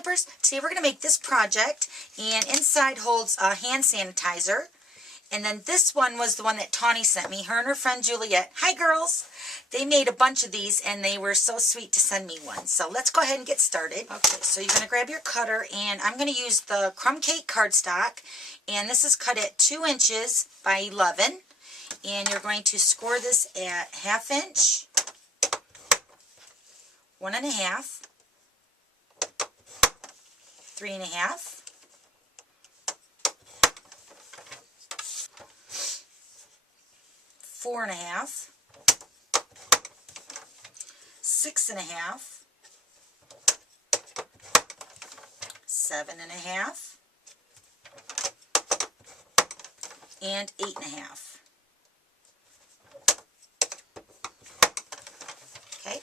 Stampers. Today we're going to make this project, and inside holds a hand sanitizer. And then this one was the one that Tawny sent me, her and her friend Juliet. Hi girls! They made a bunch of these and they were so sweet to send me one. So let's go ahead and get started. Okay, so you're going to grab your cutter, and I'm going to use the crumb cake cardstock, and this is cut at 2 inches by 11. And you're going to score this at 1/2 inch, 1 1/2, 3 1/2, 4 1/2, 6 1/2, 7 1/2, and 8 1/2. Okay.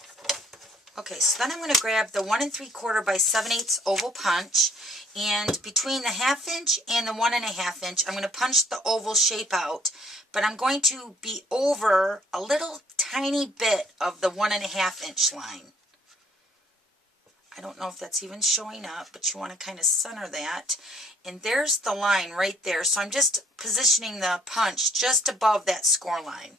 Okay, so then I'm going to grab the 1 3/4 by 7/8 oval punch, and between the 1/2 inch and the 1 1/2 inch, I'm going to punch the oval shape out, but I'm going to be over a little tiny bit of the 1 1/2 inch line. I don't know if that's even showing up, but you want to kind of center that. And there's the line right there. So I'm just positioning the punch just above that score line.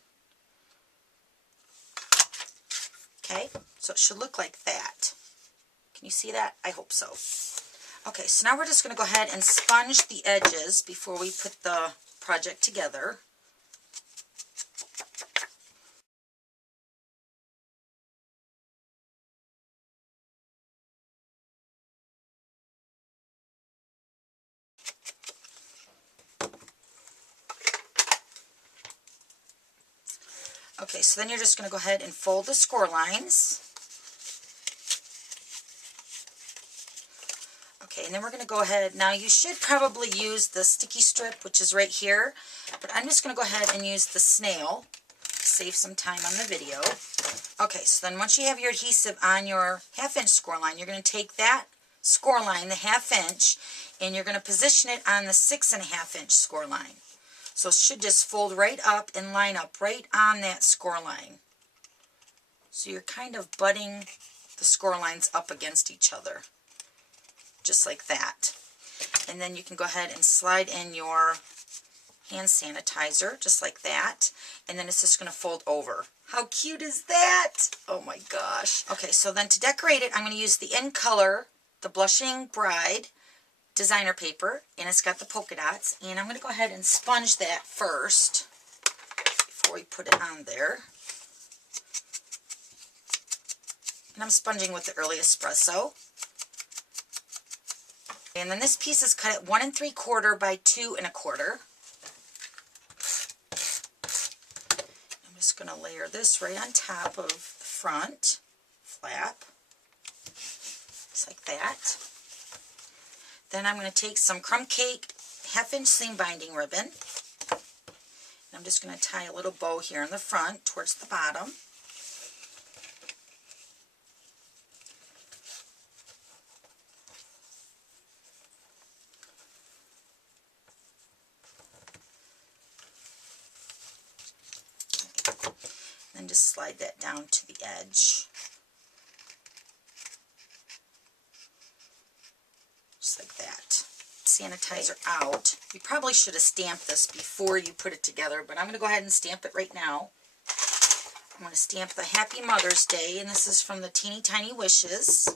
Okay, so it should look like that. Can you see that? I hope so. Okay, so now we're just going to go ahead and sponge the edges before we put the project together. Okay, so then you're just going to go ahead and fold the score lines. Okay, and then we're going to go ahead. Now you should probably use the sticky strip, which is right here, but I'm just going to go ahead and use the snail to save some time on the video. Okay, so then once you have your adhesive on your 1/2 inch score line, you're going to take that score line, the 1/2 inch, and you're going to position it on the 6 1/2 inch score line. So it should just fold right up and line up right on that score line. So you're kind of butting the score lines up against each other, just like that. And then you can go ahead and slide in your hand sanitizer, just like that. And then it's just going to fold over. How cute is that? Oh my gosh. Okay, so then to decorate it, I'm going to use the In Color, the Blushing Bride designer paper, and it's got the polka dots, and I'm going to go ahead and sponge that first before we put it on there. And I'm sponging with the Early Espresso. And then this piece is cut at 1 3/4 by 2 1/4. I'm just going to layer this right on top of the front flap, just like that. Then I'm going to take some crumb cake 1/2 inch seam binding ribbon. And I'm just going to tie a little bow here in the front towards the bottom. Then just slide that down to the edge. Just like that. Sanitizer out. You probably should have stamped this before you put it together, but I'm going to go ahead and stamp it right now. I'm going to stamp the Happy Mother's Day, and this is from the Teeny Tiny Wishes.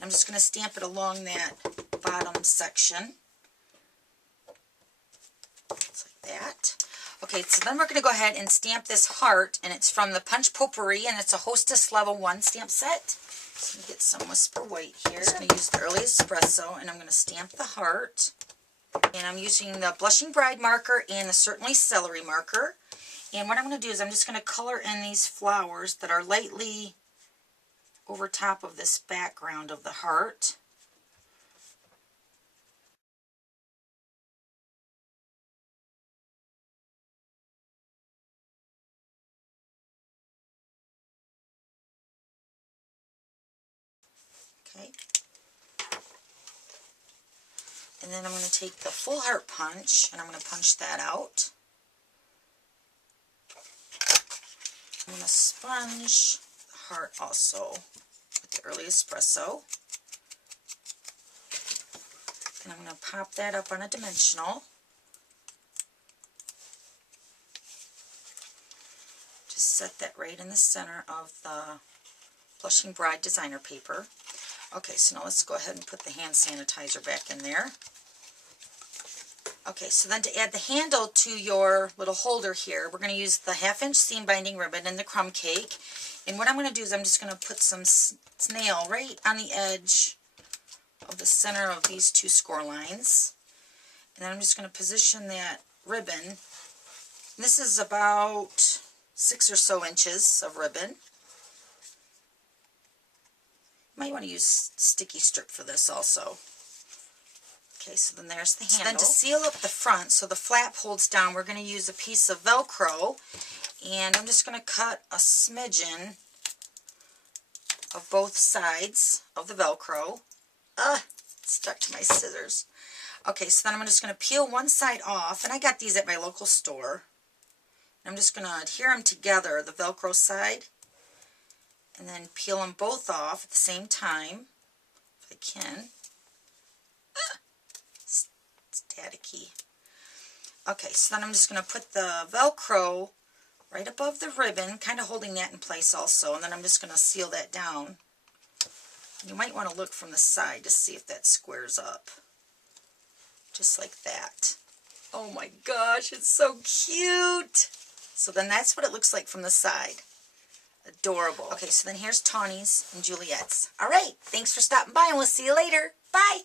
I'm just going to stamp it along that bottom section. Just like that. Okay, so then we're going to go ahead and stamp this heart, and it's from the Punch Potpourri, and it's a Hostess Level 1 stamp set. So I'm going to get some Whisper White here. I'm going to use the Early Espresso, and I'm going to stamp the heart. And I'm using the Blushing Bride marker and the Certainly Celery marker. And what I'm going to do is I'm just going to color in these flowers that are lightly over top of this background of the heart. Okay. And then I'm going to take the full heart punch, and I'm going to punch that out. I'm going to sponge the heart also with the Early Espresso. And I'm going to pop that up on a dimensional. Just set that right in the center of the Blushing Bride designer paper. Okay, so now let's go ahead and put the hand sanitizer back in there. Okay, so then to add the handle to your little holder here, we're going to use the 1/2" seam binding ribbon and the crumb cake. And what I'm going to do is I'm just going to put some snail right on the edge of the center of these two score lines. And then I'm just going to position that ribbon. This is about 6 or so inches of ribbon. You might want to use sticky strip for this also. Okay, so then there's the handle. So then to seal up the front, so the flap holds down, we're going to use a piece of Velcro. And I'm just going to cut a smidgen of both sides of the Velcro. It's stuck to my scissors. Okay, so then I'm just going to peel one side off, and I got these at my local store. I'm just going to adhere them together, the Velcro side, and then peel them both off at the same time, if I can. Staticky. Okay, so then I'm just going to put the Velcro right above the ribbon, kind of holding that in place also, and then I'm just going to seal that down. You might want to look from the side to see if that squares up. Just like that. Oh my gosh, it's so cute! So then that's what it looks like from the side. Adorable. Okay, so then here's Tawny's and Juliet's. Alright, thanks for stopping by and we'll see you later. Bye!